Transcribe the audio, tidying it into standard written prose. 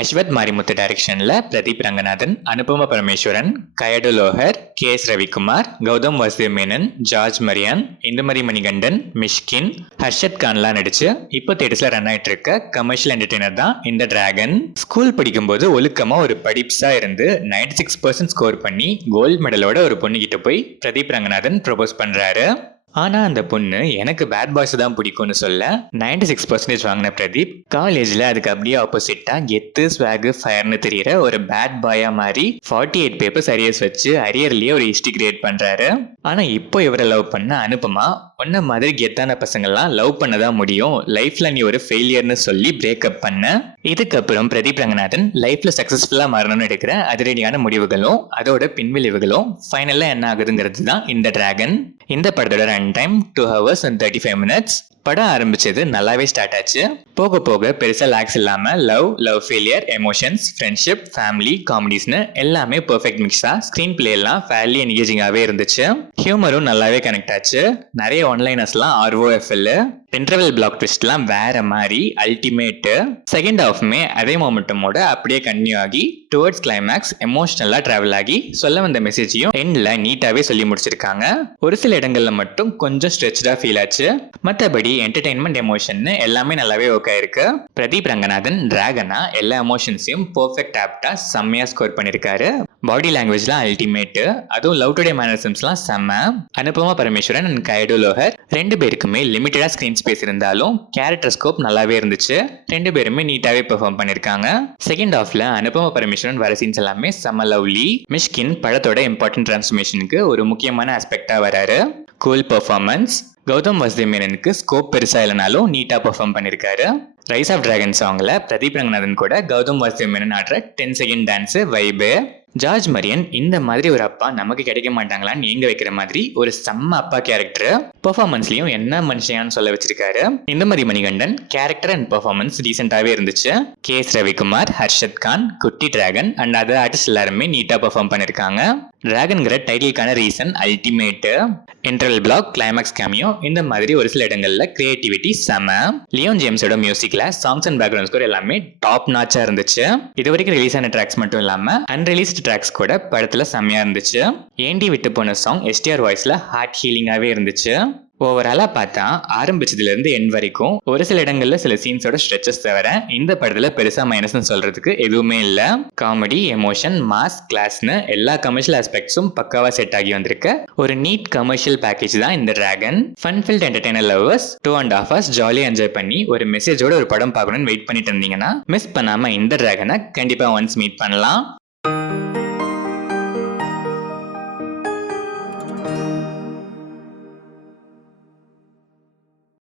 அஸ்வத் மாரிமுத்து டைரக்ஷன்ல Pradeep Ranganathan, Anupama Parameswaran, கயடு Lohar, KS. Ravikumar, Gautham Vasudev Menon, George Maryan, Indumathi Manikandan, Mysskin, Harshad கான்லாம் நடிச்சு இப்போ தேட்டர்ஸ்ல ரன் ஆயிட்டு இருக்க கமர்ஷியல் என்டர்டெய்னர் தான் இந்த டிராகன். ஸ்கூல் படிக்கும்போது ஒழுக்கமா ஒரு படிப்ஸா இருந்து 96% ஸ்கோர் பண்ணி கோல்டு மெடலோட ஒரு பொண்ணுகிட்ட போய் பிரதீப் ரங்கநாதன் ப்ரொபோஸ் பண்றாரு. ஆனா அந்த பொண்ணு எனக்கு பேட் பாய்ஸ் தான் பிடிக்கும்னு சொல்ல 96% வாங்கின பிரதீப் காலேஜ்ல அதுக்கு அப்படியே ஆப்போசிட்டா கெத்து ஸ்வாகு ஃபயர்னு தெரியற ஒரு பேட் பாயா மாதிரி 48 பேப்பர்ஸ் அரியர்ஸ் வச்சு அரியர்லயே ஒரு ஹிஸ்டரி கிரியேட் பண்றாரு. ஆனா இப்போ இவரை லவ் பண்ண அனுபமா ஒன்ன மாதிரி கெத்தான பசங்கள்லாம் லவ் பண்ணதான் முடியும், லைஃப்ல நீ ஒரு ஃபெயிலியர்னு சொல்லி பிரேக்அப் பண்ண. இதுக்கப்புறம் பிரதீப் ரங்கநாதன் லைஃப்ல சக்சஸ்ஃபுல்லா மாறணும்னு எடுக்கிற அதிரடியான முடிவுகளும் அதோட பின்விளைவுகளும் ஃபைனலா என்ன ஆகுதுங்கிறது தான் இந்த டிராகன். இந்த படத்தோட run time 2 hours and 35 minutes. படம் ஆரம்பிச்சது நல்லாவே ஸ்டார்ட் ஆச்சு. போக போக பெருசா லாக்ஸ் இல்லாம love failure, emotions, friendship, family, காமெடிஸ்னு எல்லாமே பெர்ஃபெக்ட் மிக்ஸா ஸ்கிரீன் பிளே எல்லாம் ஃபேர்லி என்கேஜிங்காவே இருந்துச்சு. ஹியூமரும் நல்லாவே கனெக்ட் ஆச்சு. நிறைய ஒன்லைனர்ஸ்லாம் ROFL, இன்டர்வல் பிளாக் ட்விஸ்ட்லாம் வேற மாதிரி அல்டிமேட். செகண்ட் ஹாஃப்மே அதே மொமெண்டமோட அப்படியே கன்டினியூ ஆகி டுவர்ட்ஸ் கிளைமேக்ஸ் எமோஷனலா டிராவல் ஆகி சொல்ல வந்த மெசேஜையும் எண்ட்ல நீட்டாவே சொல்லி முடிச்சிருக்காங்க. ஒரு சில இடங்கள்ல மட்டும் கொஞ்சம் ஸ்ட்ரெச்டா ஃபீல் ஆச்சு. மற்றபடி என்டர்டைன்மெண்ட் எமோஷன் எல்லாமே நல்லாவே ஓகே இருக்கு. பிரதீப் ரங்கநாதன் டிராகனா எல்லா எமோஷன்ஸையும் பெர்ஃபெக்ட் ஆப்டா செம்மையா ஸ்கோர் பண்ணிருக்காரு. பாடி லாங்குவேஜ்லாம் அல்டிமேட், அதுவும் லவ் டுடே மேனரிசம்ஸ்லாம் செம்ம. அனுபமா பரமேஸ்வரன் அண்ட் கயடு லோஹர் ரெண்டு பேருக்குமே லிமிட்டடா ஸ்கிரீன் ஸ்பேஸ் இருந்தாலும் கேரக்டர் ஸ்கோப் நல்லாவே இருந்துச்சு. ரெண்டு பேருமே நீட்டாவே பெர்ஃபார்ம் பண்ணிருக்காங்க. செகண்ட் ஹாஃப்ல அனுபமா பரமேஸ்வரன் வர சீன்ஸ் எல்லாமே செம்ம லவ்லி. மிஷ்கின் படத்தோட இம்பார்ட்டன்ட் டிரான்ஸ்ஃபர்மேஷனுக்கு ஒரு முக்கியமான ஆஸ்பெக்டா வராரு. Cool performance. கௌதம் வாசுதேவ் மேனனுக்கு ஸ்கோப் பெருசா இல்லைனாலும் நீட்டா பெர்ஃபார்ம் பண்ணிருக்காரு. ரைஸ் ஆஃப் டிராகன் சாங்ல பிரதீப் ரங்கநாதன் கூட கௌதம் வாசுதேவ் மேனன் ஆடுற 10 second dance vibe. George Marian இந்த மாதிரி ஒரு அப்பா நமக்கு கிடைக்க மாட்டாங்களான்னு ஏங்க வைக்கிற மாதிரி ஒரு செம்ம அப்பா கேரக்டர். பெர்ஃபார்மன்ஸ்லயும் என்ன மனுஷயான்னு சொல்ல வச்சிருக்காரு. Indumathi Manikandan character and performance டீசென்டாவே இருந்துச்சு. கே.எஸ். ரவிக்குமார், ஹர்ஷத் கான், குட்டி டிராகன் அண்ட் அதர் ஆர்டிஸ்ட் எல்லாருமே நீட்டா பெர்ஃபார்ம் பண்ணிருக்காங்க. டிராகன்கிற டைட்டிலுக்கான reason ultimate. Interval block, climax cameo இந்த மாதிரி ஒரு சில இடங்கள்ல கிரியேட்டிவிட்டி செம. லியோன் ஜேம்ஸோட மியூசிக்ல சாங்ஸ் அண்ட் பேக்ரவுண்ட் ஸ்கோர் எல்லாமே டாப் நாச்சா இருந்துச்சு. இது வரைக்கும் ரிலீஸ் ஆன ட்ராக்ஸ் மட்டும் இல்லாம அன்ரிலீஸ்ட் ட்ராக்ஸ் கூட படத்துல செம்மையா இருந்துச்சு. ஏண்டி விட்டு போன சாங் எஸ்டிஆர் வாய்ஸ்ல ஹார்ட் ஹீலிங்காவே இருந்துச்சு. ஓவராலா பார்த்தா ஆரம்பிச்சதுல இருந்து எண்ட் வரைக்கும் ஒரு சில இடங்கள்ல சில சீன்ஸோட ஸ்ட்ரெச்சஸ் தவிர இந்த படத்துல பெருசா மைனஸ்னு சொல்றதுக்கு எதுவுமே இல்ல. காமெடி, எமோஷன், மாஸ், கிளாஸ்னு எல்லா கமர்ஷியல் ஆஸ்பெக்ட்ஸும் பக்காவா செட் ஆகி வந்திருக்க ஒரு நீட் கமர்ஷியல் பேக்கேஜ் தான் இந்த dragon. Fun field entertainer lovers 2.5 hours ஜாலியா என்ஜாய் பண்ணி ஒரு மெசேஜோட ஒரு படம் பார்க்கணும்னு வெயிட் பண்ணிட்டு இருந்தீங்கன்னா மிஸ் பண்ணாம இந்த டிராகனை கண்டிப்பா ஒன்ஸ் மீட் பண்ணலாம்.